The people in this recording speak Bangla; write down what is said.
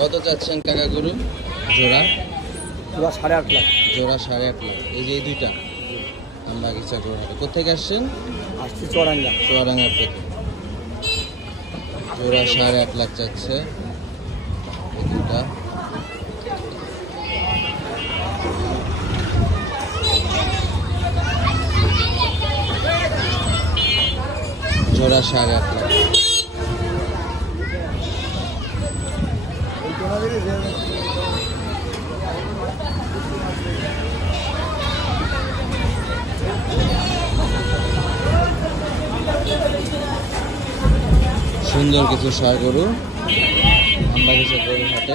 কত চাচ্ছেন কাকা গরু জোড়া? জোড়া 8.5 লাখ। জোড়া 8.5 লাখ। এই যে এই দুইটা আমরা কিছু করে কোথেকে আসছেন? আসছি চুয়াডাঙ্গা। চুয়াডাঙ্গা থেকে। জোড়া 8.5 লাখ চাচ্ছে এই দুইটা। জোড়া 8.5 লাখ। সুন্দর কিছু ষাঁড় গরু আমরা কিছু গরু হাটে